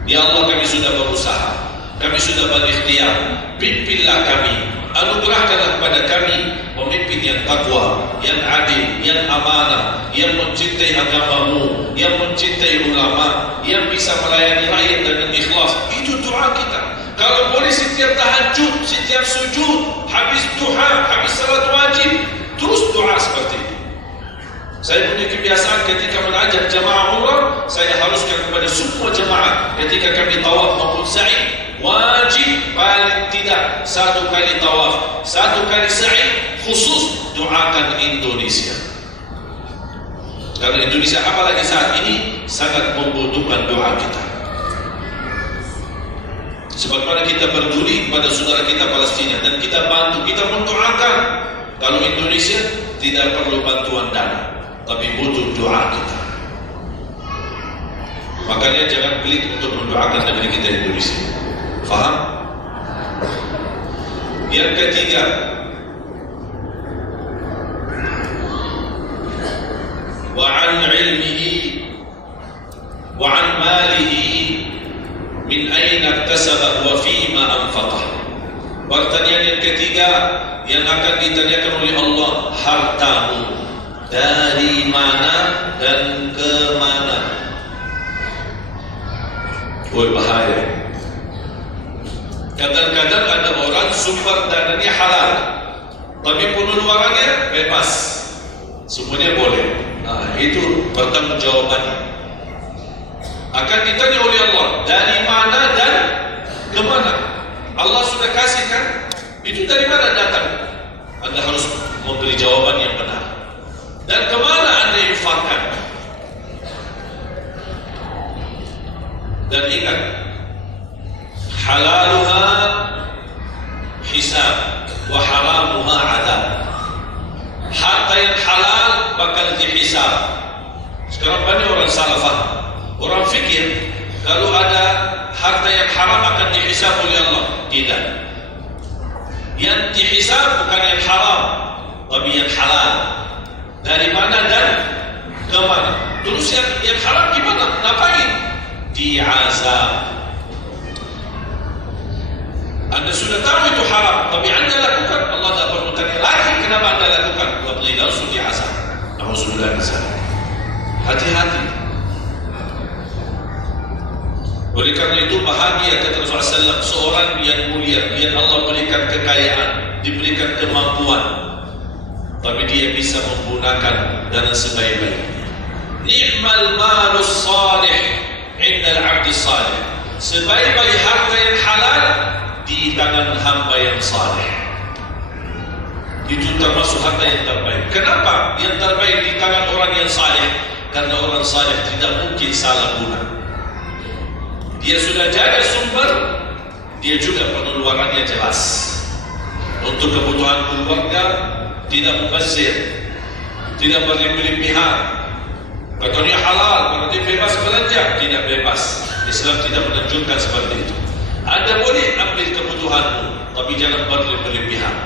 Ya Allah, kami sudah berusaha. Kami sudah berikhtiar, pimpinlah kami, anugerahkanlah kepada kami pemimpin yang takwa, yang adil, yang amanah, yang mencintai agamamu, yang mencintai ulama, yang bisa melayani rakyat dengan ikhlas. Itu doa kita. Kalau boleh setiap tahajud, setiap sujud, habis duha, habis salat wajib, terus doa seperti itu. Saya punya kebiasaan ketika mengajak jamaah umrah, saya haruskan kepada semua jamaah ketika kami tawaf maupun sa'i, wajib paling tidak 1 kali tawaf, 1 kali sa'i, khusus doakan Indonesia. Karena Indonesia apalagi saat ini sangat membutuhkan doa kita. Sebagaimana kita peduli pada saudara kita Palestina dan kita bantu, kita mendoakan. Kalau Indonesia tidak perlu bantuan dana, tapi butuh doa kita. Makanya jangan pelit untuk mendoakan negeri kita Indonesia. Faham? Yang ketiga, wa an ilmihi wa an malihi aina iktasaba wa fima anfaqah. Pertanyaan yang ketiga yang akan ditanyakan oleh Allah, hartamu dari mana dan ke mana? Bahaya. Kadang-kadang ada orang sumber dananya halal, tapi pengeluarannya bebas, semuanya boleh. Itu pertanggungjawabannya. Akan ditanya oleh Allah dari mana dan ke mana. Allah sudah kasihkan, itu dari mana datang? Anda harus memberi jawaban yang benar. Dan ke mana Anda infakkan? Dan ingat, halaluha hisab wa haramuha adab. Harta yang halal bakal dihisab. Sekarang banyak orang salah faham. Orang fikir kalau ada harta yang haram akan dihisab oleh Allah. Tidak. Yang dihisab bukan yang haram, tapi yang halal. Dari mana dan ke mana? Terus yang haram gimana? Ngapain? Diazab. Anda sudah tahu itu haram, tapi Anda lakukan, Allah tak perlu tanya lagi kenapa Anda lakukan. Allah beri langsung diazab. Alhamdulillah. Hati-hati. Oleh karena itu bahagia kata Rasulullah SAW, seorang yang mulia, yang Allah berikan kekayaan, diberikan kemampuan, tapi dia bisa menggunakan dengan sebaik-baiknya. Ni'mal malus salih indal abdi salih. Sebaik-baik harta yang halal di tangan hamba yang saleh. Itu termasuk harta yang terbaik. Kenapa yang terbaik di tangan orang yang saleh? Karena orang saleh tidak mungkin salah guna. Dia sudah jaga sumber, dia juga pengeluarannya jelas. Untuk kebutuhan keluarga, tidak mubazir, tidak berlebih-lebihan. Katanya halal, berarti bebas belanja, tidak bebas. Islam tidak menunjukkan seperti itu. Anda boleh ambil kebutuhanmu, tapi jangan berlebihan.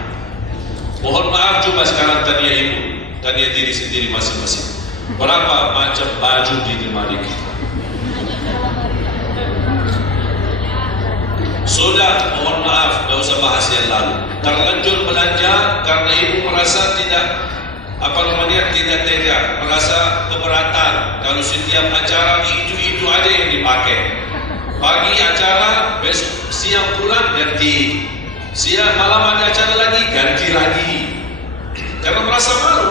Mohon maaf, coba sekarang tanya ibu, tanya diri sendiri masing-masing. Berapa macam baju di lemari kita? Sudah, mohon maaf, tidak usah bahas yang lalu. Terlanjur belanja karena ibu merasa tidak tidak tega, merasa keberatan kalau setiap acara itu ada yang dipakai. Pagi acara, besok siang pulang ganti, siang malam ada acara lagi ganti lagi. Karena merasa malu,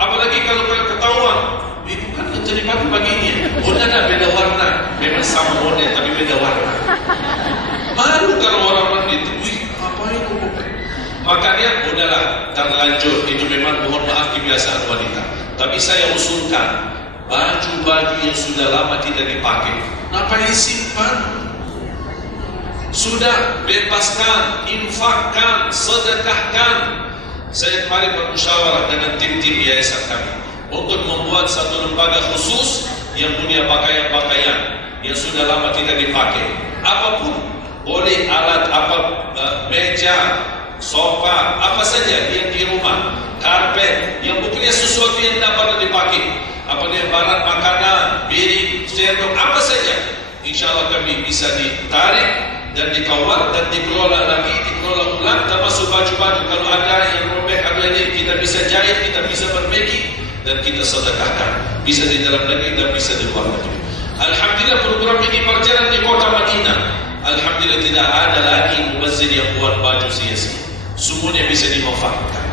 apalagi kalau ketahuan, itu kan jadi pagi ini, ada beda warna, memang sama model tapi beda warna. Malu kalau orang itu, apa itu? Makanya udahlah, terlanjur, itu memang mohon maaf kebiasaan wanita. Tapi saya usulkan baju-baju yang sudah lama tidak dipakai, ngapain simpan? Sudah, bebaskan, infakkan, sedekahkan. Saya kemarin bermusyawarah dengan tim-tim yayasan kami untuk membuat satu lembaga khusus yang punya pakaian-pakaian yang sudah lama tidak dipakai. Apapun, boleh alat apa, meja, sofa, apa saja yang di rumah, karpet, yang bukannya sesuatu yang tidak pernah dipakai. Apa dia barang makanan, piring, sendok, apa saja, insya Allah kami bisa ditarik dan dikawal dan dikelola lagi, dikelola ulang, termasuk baju-baju kalau ada yang robek, ada ini kita bisa jahit, kita bisa perbaiki dan kita sedekahkan, bisa di dalam negeri dan bisa di luar negeri. Alhamdulillah program ini berjalan di kota Madinah. Alhamdulillah tidak ada lagi mubazir yang buat baju sia-sia, semuanya bisa dimanfaatkan.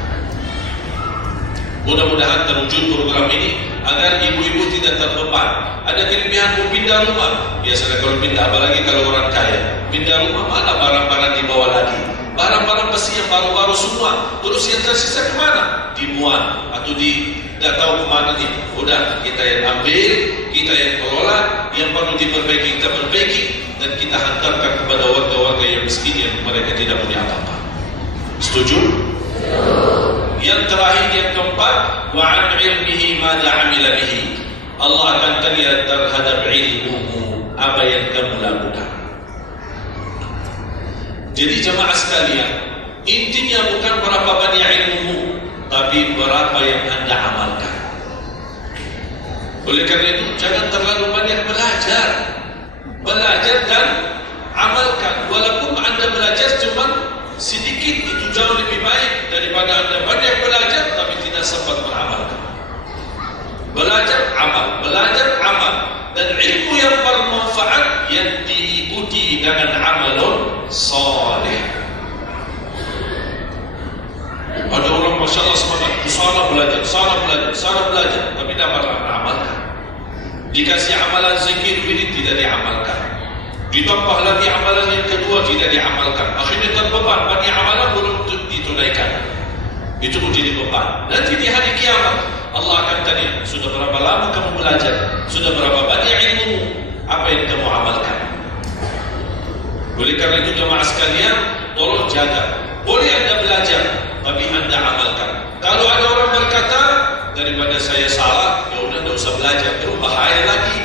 Mudah-mudahan terwujud program ini agar ibu-ibu tidak terbeban. Ada kelebihan mau pindah rumah, biasanya kalau pindah, apalagi kalau orang kaya pindah rumah, mana barang-barang dibawa lagi, barang-barang besi yang baru-baru semua, terus yang tersisa kemana? Dibuang atau tidak tahu kemana nih. Udah, kita yang ambil, kita yang kelola, yang perlu diperbaiki kita perbaiki, dan kita hantarkan kepada warga-warga yang miskin yang mereka tidak punya apa-apa. Setuju? Yang terakhir, yang keempat, wa an ilmihi ma amila bihi. Allah akan tanya terhadap ilmumu, apa yang kamu lakukan. Jadi jemaah sekalian, intinya bukan berapa banyak ilmumu, tapi berapa yang Anda amalkan. Oleh karena itu jangan terlalu banyak belajar dan amalkan. Walaupun Anda belajar cuma sedikit, itu jauh lebih baik daripada Anda banyak belajar tapi tidak sempat beramalkan. Belajar amal, belajar amal, dan ilmu yang bermanfaat yang diikuti dengan amalun saleh. Ada orang Masya Allah semangat, sana belajar, tapi tidak pernah beramalkan. Dikasih amalan zikir ini tidak diamalkan, ditambah lagi amalan yang kedua tidak diamalkan, akhirnya terbeban, banyak amalan belum ditunaikan. Itu menjadi beban. Nanti di hari kiamat Allah akan tanya, sudah berapa lama kamu belajar? Sudah berapa banyak ilmu? Apa yang kamu amalkan? Oleh karena itu jemaah sekalian, tolong jaga. Boleh Anda belajar, tapi Anda amalkan. Kalau ada orang berkata, daripada saya salah, ya udah tidak usah belajar, itu bahaya lagi.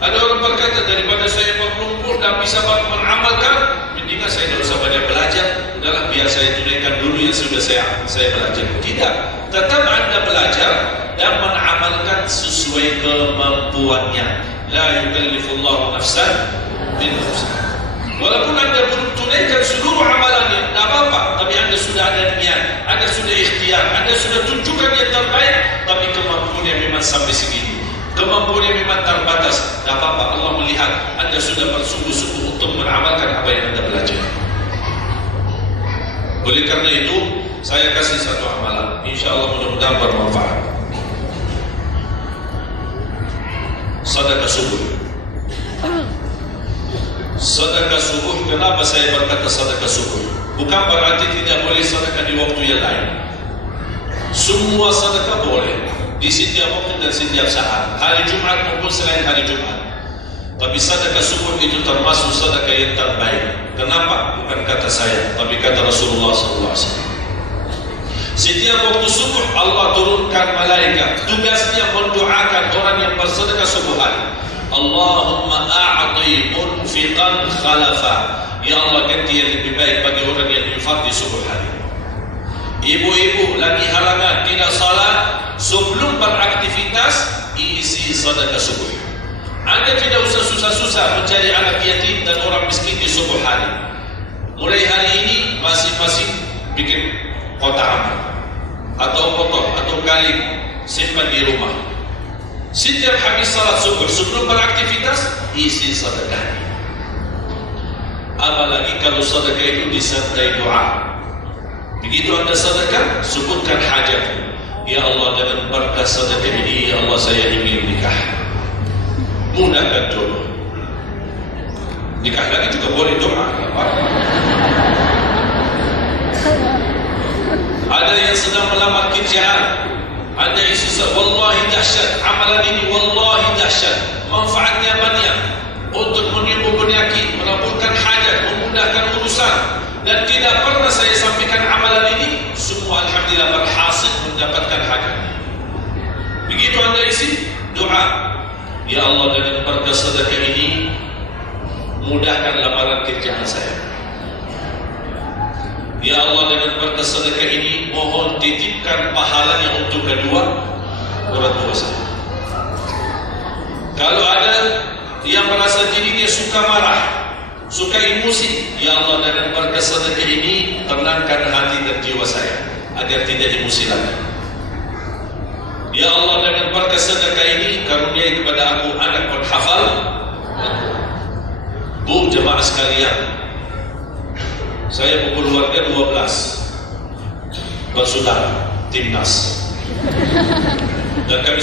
Ada orang berkata, daripada saya berlumpur dan bisa mengamalkan, mendingan saya tidak usah banyak belajar, udahlah biar saya tunaikan dulu yang sudah saya belajar. Tidak, tetap Anda belajar dan mengamalkan sesuai kemampuannya. La yukallifullahu nafsan illa wus'aha. Walaupun Anda belum tunaikan seluruh amalannya, tidak apa-apa, tapi Anda sudah ada niat, Anda sudah ikhtiar, Anda sudah tunjukkan yang terbaik, tapi kemampuannya memang sampai segini, kemampuannya memang terbatas, tidak apa-apa. Allah melihat Anda sudah bersungguh-sungguh untuk beramalkan apa yang Anda belajar. Oleh karena itu, saya kasih satu amalan, insya Allah mudah-mudahan bermanfaat. Sedekah subuh. Sedekah subuh, kenapa saya berkata sedekah subuh? Bukan berarti tidak boleh sedekah di waktu yang lain. Semua sedekah boleh di setiap waktu dan setiap saat, hari Jumat maupun selain hari Jumat. Tapi sedekah subuh itu termasuk sedekah yang terbaik. Kenapa? Bukan kata saya, tapi kata Rasulullah SAW. Setiap waktu subuh Allah turunkan malaikat, tugasnya mendoakan orang yang bersedekah subuh hari. Allahumma a'ti munfiqan khalafa. Ya Allah, ganti yang lebih baik bagi orang yang infak di subuh hari. Ibu-ibu lagi halangan tidak salat, sebelum beraktivitas isi sedekah subuh. Anda tidak usah susah-susah mencari anak yatim dan orang miskin di subuh hari. Mulai hari ini masing-masing bikin kotak amal atau kotak atau kalim, simpan di rumah. Setiap habis salat subuh sebelum beraktivitas isi sedekah. Apalagi kalau sedekah itu disertai doa. Begitu Anda sedekah, sebutkan hajat. Ya Allah, dengan berkat sedekah ini, ya Allah, saya ingin nikah. Mudahkan jodoh. Nikah lagi juga boleh doa. Ada yang sedang melamar kerjaan, Anda isi, wallahi dahsyat amalan ini, wallahi dahsyat, manfaatnya banyak untuk menimbul penyakit, melambungkan hajat, memudahkan urusan, dan tidak pernah saya sampaikan amalan ini, semua alhamdulillah berhasil mendapatkan hajat. Begitu Anda isi, doa, ya Allah, dengan berkat sedekah ini mudahkan lamaran kerjaan saya. Ya Allah, dengan berkat sedekah ini mohon titipkan pahalanya untuk kedua orang tua saya. Kalau ada yang merasa dirinya suka marah, suka emosi, ya Allah, dengan berkat sedekah ini tenangkan hati dan jiwa saya agar tidak emosi lagi. Ya Allah, dengan berkat sedekah ini karuniai kepada aku anak penghafal. Bu, jemaah sekalian, saya berkeluarga 12 bersaudara, timnas, dan kami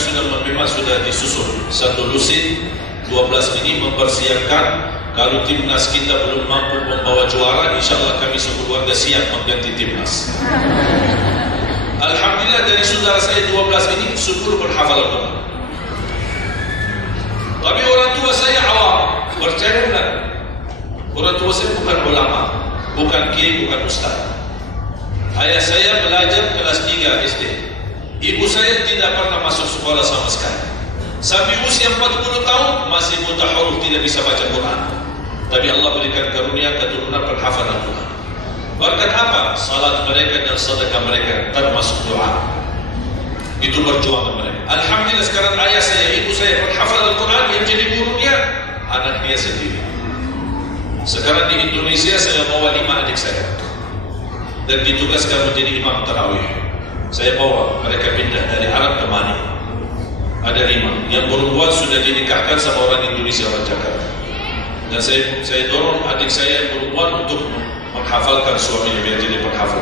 memang sudah disusun satu lusin 12 ini mempersiapkan kalau timnas kita belum mampu membawa juara, insya Allah kami sekeluarga siap mengganti timnas. Alhamdulillah dari saudara saya 12 ini 10 berhafal Al-Quran. Tapi orang tua saya awam, percaya enggak? Orang tua saya bukan ulama, bukan kiai, bukan ustaz. Ayah saya belajar kelas 3 SD. Ibu saya tidak pernah masuk sekolah sama sekali. Sampai usia 40 tahun masih buta huruf, tidak bisa baca Quran. Tapi Allah berikan karunia keturunan penghafal Al-Quran. Berkat apa? Salat mereka dan sedekah mereka, termasuk doa. Itu perjuangan mereka. Alhamdulillah sekarang ayah saya, ibu saya penghafal Al-Quran, yang jadi gurunya anak dia sendiri. Sekarang di Indonesia saya bawa 5 adik saya dan ditugaskan menjadi imam tarawih. Saya bawa mereka pindah dari Arab ke Mani. Ada 5 yang perempuan sudah dinikahkan sama orang Indonesia, orang Jakarta. Dan saya dorong adik saya yang perempuan untuk menghafalkan suaminya biar jadi penghafal.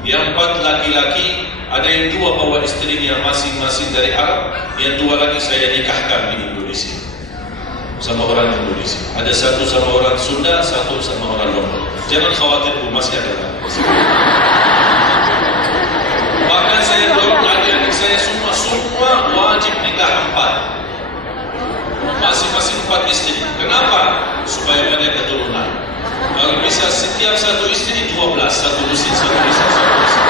Yang 4 laki-laki, ada yang 2 bawa istrinya masing-masing dari Arab, yang 2 lagi saya nikahkan di Indonesia sama orang Indonesia. Ada 1 sama orang Sunda, 1 sama orang Lombok. Jangan khawatir, Bu, masih ada. Bahkan saya dorong adik-adik saya semua wajib nikah 4, masing-masing 4 istri. Kenapa? Supaya banyak keturunan. Kalau bisa setiap 1 istri 12, 1 lusin, 1 lusin, 1 lusin.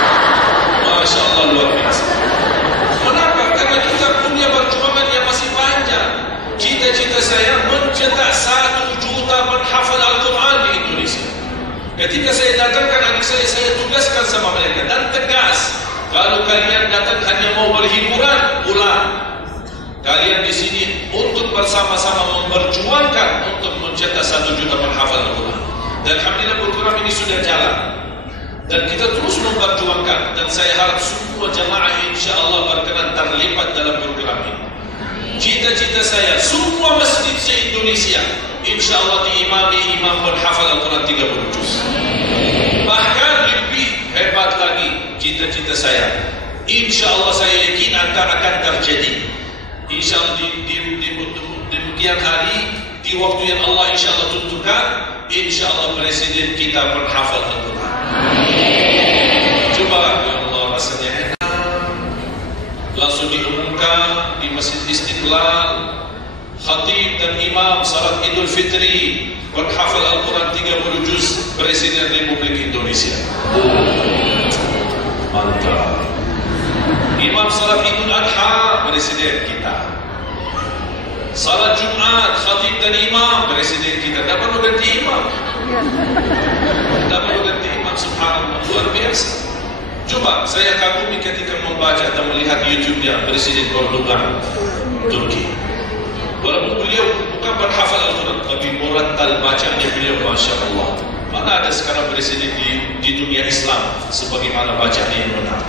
Masya Allah, luar biasa. Kenapa? Karena kita punya perjuangan yang masih panjang. Cita-cita saya mencetak 1 juta penghafal Al-Quran di Indonesia. Ketika saya datangkan adik saya tugaskan sama mereka dan tegas. Kalau kalian datang hanya mau berhiburan, pulang. Kalian di sini untuk bersama-sama memperjuangkan untuk mencetak 1 juta penghafal Al-Quran. Dan alhamdulillah program ini sudah jalan. Dan kita terus memperjuangkan. Dan saya harap semua jamaah insya-Allah berkenan terlibat dalam program ini. Cita-cita saya semua masjid se-Indonesia insya-Allah diimami imam penghafal Al-Quran 30 juz. Bahkan lebih hebat lagi cita-cita saya. Insya-Allah saya yakin akan terjadi. Insya-Allah di demikian hari, di waktu yang Allah insya-Allah tentukan, insya-Allah presiden kita penghafal Al-Quran. Coba ya Allah, rasanya enak. Langsung diumumkan di Masjid Istiqlal, khatib dan imam salat Idul Fitri penghafal Al-Quran 30 juz, Presiden Republik Indonesia. Mantap. Imam salat Idul Adha, Presiden kita. Salat Jumat, khatib dan imam, Presiden kita. Tak perlu ganti imam. Tak perlu ganti imam, subhanallah, luar biasa. Coba saya kagumi ketika membaca dan melihat YouTube-nya Presiden Erdogan Turki. Walaupun beliau bukan berhafal Al-Quran, tapi murattal bacanya beliau, Masya Allah. Mana ada sekarang presiden di dunia Islam sebagaimana bacanya yang benar.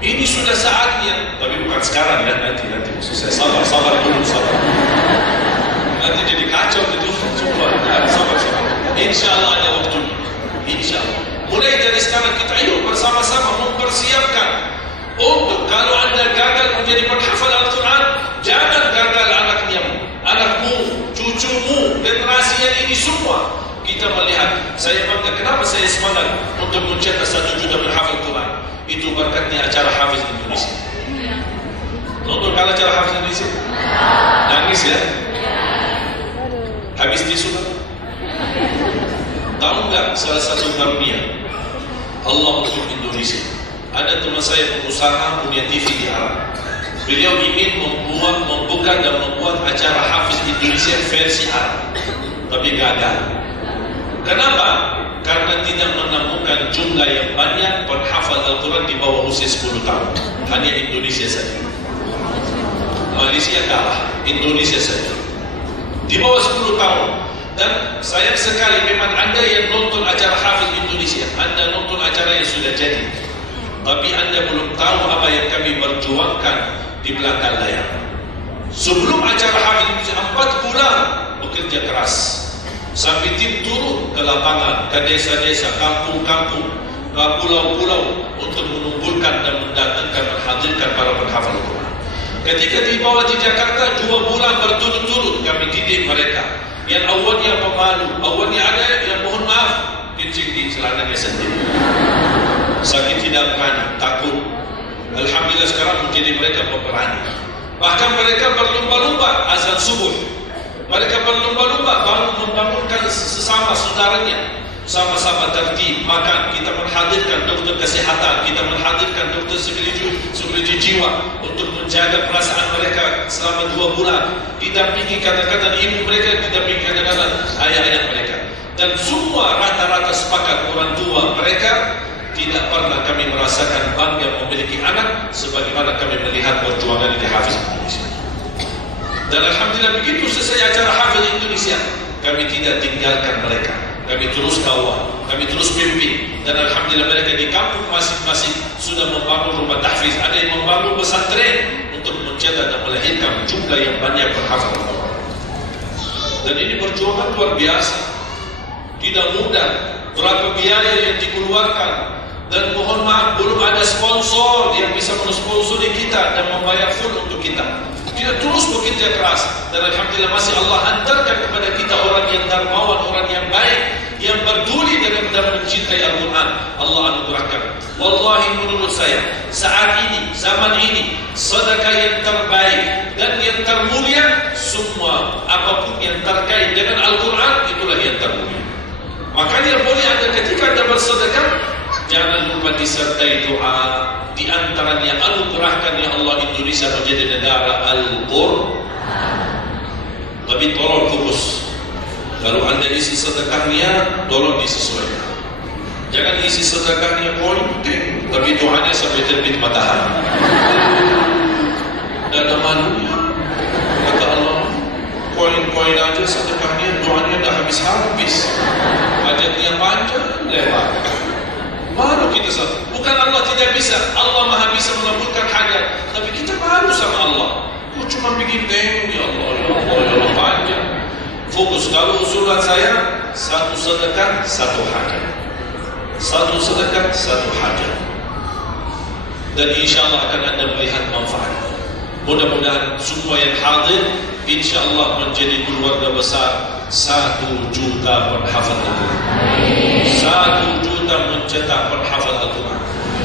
Ini sudah saatnya, tapi bukan sekarang ya, nanti maksud saya sabar dulu, sabar. Nanti jadi kacau gitu, coba sabar. Insya Allah ada waktunya, insya Allah. Mulai dari sekarang kita ayo bersama-sama mempersiapkan untuk kalau anda gagal menjadi penghafal Al-Quran, jangan gagal anakmu, cucumu, generasi yang ini semua. Kita melihat, saya bangga, kenapa saya semangat untuk mencetak 1 juta penghafal Quran. Itu berkatnya acara Hafiz Indonesia. Nonton kalau acara Hafiz Indonesia? Nangis ya? Habis tisu. Tahu nggak salah satu karunia Allah untuk Indonesia? Ada teman saya pengusaha punya TV di Arab. Beliau ingin membuka dan membuat acara Hafiz Indonesia versi Arab, tapi gagal. Kenapa? Karena tidak menemukan jumlah yang banyak penghafal Al-Quran di bawah usia 10 tahun. Hanya Indonesia saja. Malaysia kalah, Indonesia saja di bawah 10 tahun. Dan sayang sekali memang anda yang nonton acara Hafiz Indonesia, anda nonton acara yang sudah jadi, tapi anda belum tahu apa yang kami perjuangkan di belakang layar. Sebelum acara Hafiz Indonesia 4 bulan bekerja keras, sampai tim turun ke lapangan, ke desa-desa, kampung-kampung, ke pulau-pulau untuk mengumpulkan dan mendatangkan, menghadirkan para penghafal Al-Quran. Ketika dibawa di Jakarta 2 bulan berturut-turut kami didik mereka. Yang awalnya pemalu, awalnya ada yang mohon maaf kencing di celananya sendiri, sakit tidak berani, takut. Alhamdulillah sekarang menjadi mereka pemberani. Bahkan mereka berlomba-lomba azan subuh. Mereka berlomba-lomba membangunkan sesama saudaranya, sama-sama tertib makan. Kita menghadirkan dokter kesehatan, kita menghadirkan dokter psikologi jiwa untuk menjaga perasaan mereka selama 2 bulan. Didampingi kadang-kadang ibu mereka, didampingi kadang-kadang ayah-ayah mereka. Dan semua rata-rata sepakat orang tua mereka tidak pernah kami merasakan bangga memiliki anak sebagaimana kami melihat perjuangan di Hafiz Indonesia. Dan alhamdulillah begitu selesai acara Hafiz Indonesia, kami tidak tinggalkan mereka. Kami terus kawal, kami terus pimpin. Dan alhamdulillah mereka di kampung masing-masing sudah membangun rumah tahfiz. Ada yang membangun pesantren untuk mencetak dan melahirkan jumlah yang banyak penghafal Al-Quran. Dan ini perjuangan luar biasa, tidak mudah. Berapa biaya yang dikeluarkan, dan mohon maaf belum ada sponsor yang bisa mensponsori kita dan membayar full untuk kita. Kita terus bekerja keras, dan alhamdulillah masih Allah hantarkan kepada kita orang yang dermawan, orang yang baik, yang peduli dan mencintai Al-Quran. Allah anugerahkan. Wallahi menurut saya saat ini, zaman ini, sedekah yang terbaik dan yang termulia, semua apapun yang terkait dengan Al-Quran itulah yang termulia. Makanya boleh ada ketika Anda bersedekah, jangan lupa disertai doa. Di antaranya anugerahkan ya Allah Indonesia menjadi negara Al-Quran. Tapi tolong fokus. Kalau Anda isi sedekahnya, tolong disesuaikan. Jangan isi sedekahnya koin, tapi doanya sampai terbit matahari. Dan ada malunya. Kata Allah, koin-koin aja sedekahnya, doanya dah habis-habis. Hajatnya panjang, lewat. Malu kita sama. Bukan Allah tidak bisa, Allah maha bisa mengabulkan hajat, tapi kita malu sama Allah. Kok cuma bikin tengok, ya Allah, ya Allah, ya Allah, panjang. Fokus. Kalau usulan saya, satu sedekah, satu hajat. Satu sedekah, satu hajat. Dan insya Allah akan Anda melihat manfaat. Mudah-mudahan semua yang hadir, insya Allah menjadi keluarga besar 1 juta penghafal Al-Quran. 1 juta mencetak penghafal Al-Quran.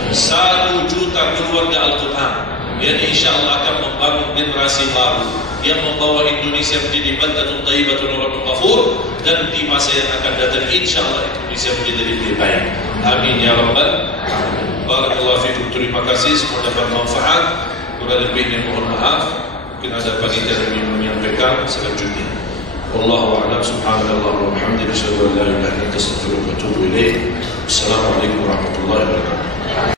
1 juta keluarga Al-Quran yang insya Allah akan membangun generasi baru yang membawa Indonesia menjadi baldatun thayyibatun wa rabbun ghafur, dan di masa yang akan datang insya Allah Indonesia menjadi lebih baik. Amin ya rabbal alamin. Barakallahu fikum. Terima kasih, semoga dapat manfaat. Kurang lebihnya mohon maaf. Mungkin ada panitia yang menyampaikan selanjutnya. Wallahu a'lam. Subhanallah wa bihamdihi, asyhadu an la ilaha illa anta, astaghfiruka wa atubu ilaik. Assalamualaikum warahmatullahi wabarakatuh.